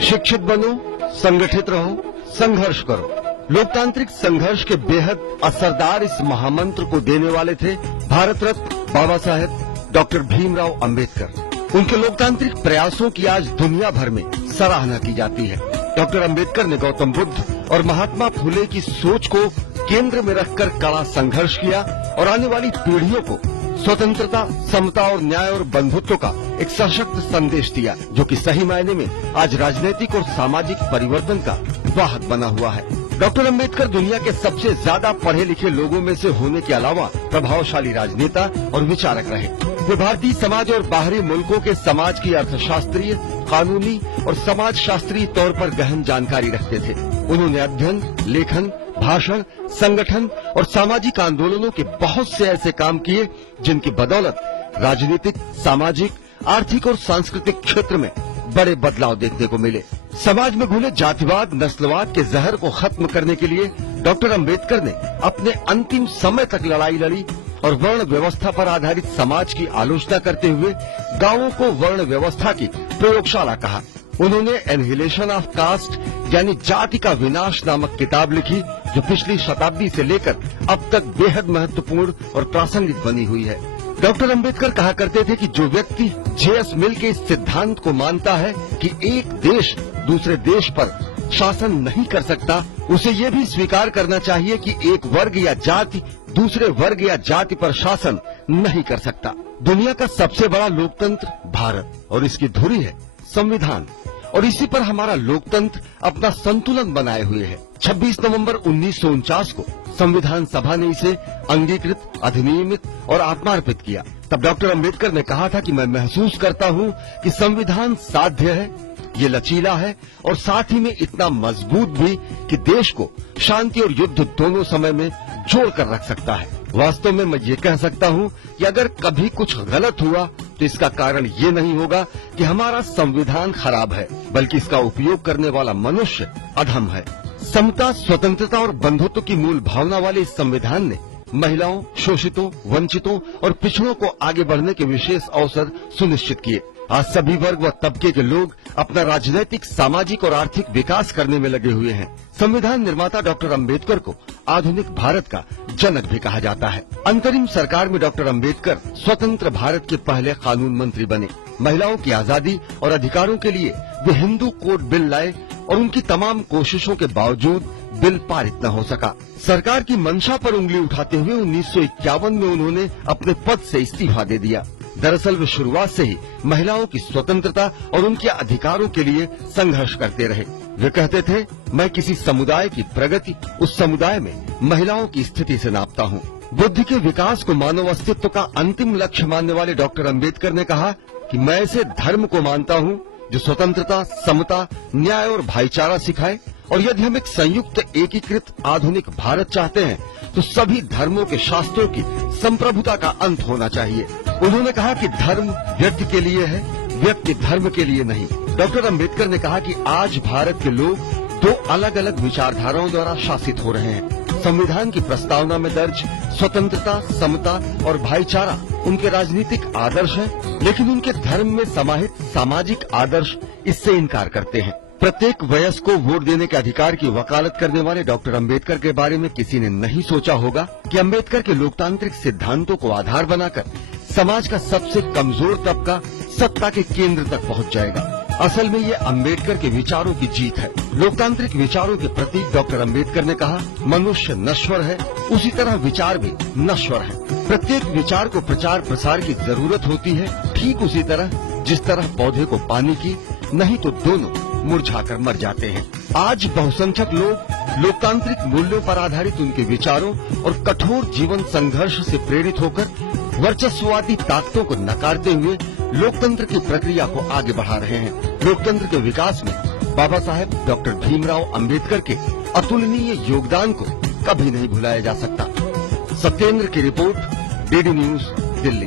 शिक्षित बनो, संगठित रहो, संघर्ष करो। लोकतांत्रिक संघर्ष के बेहद असरदार इस महामंत्र को देने वाले थे भारत रत्न बाबा साहेब डॉक्टर भीमराव अंबेडकर। उनके लोकतांत्रिक प्रयासों की आज दुनिया भर में सराहना की जाती है। डॉक्टर अंबेडकर ने गौतम बुद्ध और महात्मा फुले की सोच को केंद्र में रखकर कड़ा संघर्ष किया और आने वाली पीढ़ियों को स्वतंत्रता, समता और न्याय और बंधुत्व का एक सशक्त संदेश दिया, जो कि सही मायने में आज राजनीतिक और सामाजिक परिवर्तन का वाहक बना हुआ है। डॉक्टर अंबेडकर दुनिया के सबसे ज्यादा पढ़े लिखे लोगों में से होने के अलावा प्रभावशाली राजनेता और विचारक रहे। वे भारतीय समाज और बाहरी मुल्कों के समाज की अर्थशास्त्रीय, कानूनी और समाज शास्त्रीय तौर पर गहन जानकारी रखते थे। उन्होंने अध्ययन, लेखन, भाषण, संगठन और सामाजिक आंदोलनों के बहुत से ऐसे काम किए जिनकी बदौलत राजनीतिक, सामाजिक, आर्थिक और सांस्कृतिक क्षेत्र में बड़े बदलाव देखने को मिले। समाज में घुले जातिवाद, नस्लवाद के जहर को खत्म करने के लिए डॉक्टर अंबेडकर ने अपने अंतिम समय तक लड़ाई लड़ी और वर्ण व्यवस्था पर आधारित समाज की आलोचना करते हुए गांवों को वर्ण व्यवस्था की प्रयोगशाला कहा। उन्होंने एनहिलेशन ऑफ कास्ट यानी जाति का विनाश नामक किताब लिखी, जो पिछली शताब्दी से लेकर अब तक बेहद महत्वपूर्ण और प्रासंगिक बनी हुई है। डॉक्टर अंबेडकर कहा करते थे कि जो व्यक्ति जेएस मिल के इस सिद्धांत को मानता है कि एक देश दूसरे देश पर शासन नहीं कर सकता, उसे ये भी स्वीकार करना चाहिए कि एक वर्ग या जाति दूसरे वर्ग या जाति पर शासन नहीं कर सकता। दुनिया का सबसे बड़ा लोकतंत्र भारत और इसकी धुरी है संविधान, और इसी पर हमारा लोकतंत्र अपना संतुलन बनाए हुए है। 26 नवंबर 1949 को संविधान सभा ने इसे अंगीकृत, अधिनियमित और आत्मार्पित किया। तब डॉक्टर अंबेडकर ने कहा था कि मैं महसूस करता हूँ कि संविधान साध्य है, ये लचीला है और साथ ही में इतना मजबूत भी कि देश को शांति और युद्ध दोनों समय में जोड़ कर रख सकता है। वास्तव में मैं ये कह सकता हूँ कि अगर कभी कुछ गलत हुआ तो इसका कारण ये नहीं होगा कि हमारा संविधान खराब है, बल्कि इसका उपयोग करने वाला मनुष्य अधम है। समता, स्वतंत्रता और बंधुत्व की मूल भावना वाले इस संविधान ने महिलाओं, शोषितों, वंचितों और पिछड़ों को आगे बढ़ने के विशेष अवसर सुनिश्चित किए। आज सभी वर्ग व तबके के लोग अपना राजनीतिक, सामाजिक और आर्थिक विकास करने में लगे हुए हैं। संविधान निर्माता डॉक्टर अंबेडकर को आधुनिक भारत का जनक भी कहा जाता है। अंतरिम सरकार में डॉक्टर अंबेडकर स्वतंत्र भारत के पहले कानून मंत्री बने। महिलाओं की आजादी और अधिकारों के लिए वे हिंदू कोड बिल लाए और उनकी तमाम कोशिशों के बावजूद बिल पारित न हो सका। सरकार की मंशा पर उंगली उठाते हुए 1951 में उन्होंने अपने पद से इस्तीफा दे दिया। दरअसल वे शुरुआत से ही महिलाओं की स्वतंत्रता और उनके अधिकारों के लिए संघर्ष करते रहे। वे कहते थे, मैं किसी समुदाय की प्रगति उस समुदाय में महिलाओं की स्थिति से नापता हूँ। बुद्धि के विकास को मानव अस्तित्व का अंतिम लक्ष्य मानने वाले डॉक्टर अंबेडकर ने कहा कि मैं ऐसे धर्म को मानता हूँ जो स्वतंत्रता, समता, न्याय और भाईचारा सिखाए, और यदि हम एक संयुक्त, एकीकृत, आधुनिक भारत चाहते हैं तो सभी धर्मों के शास्त्रों की संप्रभुता का अंत होना चाहिए। उन्होंने कहा कि धर्म व्यक्ति के लिए है, व्यक्ति धर्म के लिए नहीं। डॉक्टर अंबेडकर ने कहा कि आज भारत के लोग दो अलग अलग विचारधाराओं द्वारा शासित हो रहे हैं। संविधान की प्रस्तावना में दर्ज स्वतंत्रता, समता और भाईचारा उनके राजनीतिक आदर्श हैं, लेकिन उनके धर्म में समाहित सामाजिक आदर्श इससे इनकार करते हैं। प्रत्येक वयस्क को वोट देने के अधिकार की वकालत करने वाले डॉक्टर अंबेडकर के बारे में किसी ने नहीं सोचा होगा कि अंबेडकर के लोकतांत्रिक सिद्धांतों को आधार बनाकर समाज का सबसे कमजोर तबका सत्ता के केंद्र तक पहुंच जाएगा। असल में ये अंबेडकर के विचारों की जीत है। लोकतांत्रिक विचारों के प्रतीक डॉक्टर अंबेडकर ने कहा, मनुष्य नश्वर है, उसी तरह विचार भी नश्वर है। प्रत्येक विचार को प्रचार प्रसार की जरूरत होती है, ठीक उसी तरह जिस तरह पौधे को पानी की, नहीं तो दोनों मुरझाकर मर जाते हैं। आज बहुसंख्यक लोग लोकतांत्रिक मूल्यों पर आधारित उनके विचारों और कठोर जीवन संघर्ष से प्रेरित होकर वर्चस्ववादी ताकतों को नकारते हुए लोकतंत्र की प्रक्रिया को आगे बढ़ा रहे हैं। लोकतंत्र के विकास में बाबा साहेब डॉक्टर भीमराव अंबेडकर के अतुलनीय योगदान को कभी नहीं भुलाया जा सकता। सत्येंद्र की रिपोर्ट, डीडी न्यूज, दिल्ली।